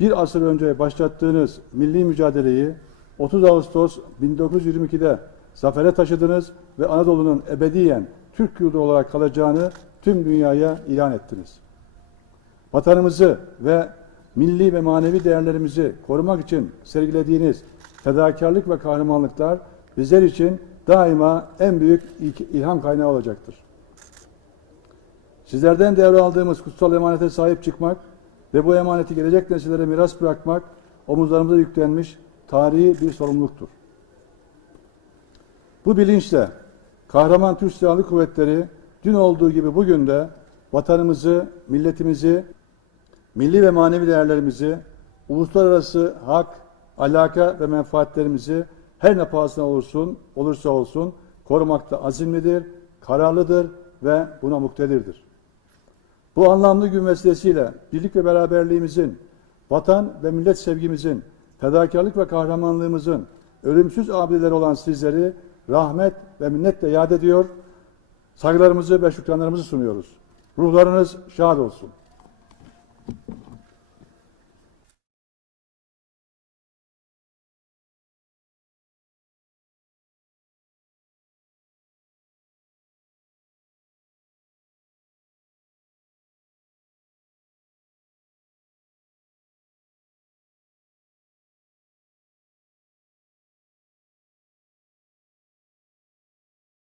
bir asır önce başlattığınız milli mücadeleyi 30 Ağustos 1922'de zafere taşıdınız ve Anadolu'nun ebediyen Türk yurdu olarak kalacağını tüm dünyaya ilan ettiniz. Vatanımızı ve milli ve manevi değerlerimizi korumak için sergilediğiniz fedakarlık ve kahramanlıklar bizler için daima en büyük il- ilham kaynağı olacaktır. Sizlerden devraldığımız kutsal emanete sahip çıkmak ve bu emaneti gelecek nesillere miras bırakmak omuzlarımıza yüklenmiş tarihi bir sorumluluktur. Bu bilinçle kahraman Türk Silahlı Kuvvetleri dün olduğu gibi bugün de vatanımızı, milletimizi, milli ve manevi değerlerimizi, uluslararası hak, alaka ve menfaatlerimizi her ne pahasına olursun, olursa olsun korumakta azimlidir, kararlıdır ve buna muktedirdir. Bu anlamlı gün vesilesiyle birlik ve beraberliğimizin, vatan ve millet sevgimizin, fedakarlık ve kahramanlığımızın ölümsüz abideleri olan sizleri rahmet ve minnetle yad ediyor, saygılarımızı ve şükranlarımızı sunuyoruz. Ruhlarınız şad olsun.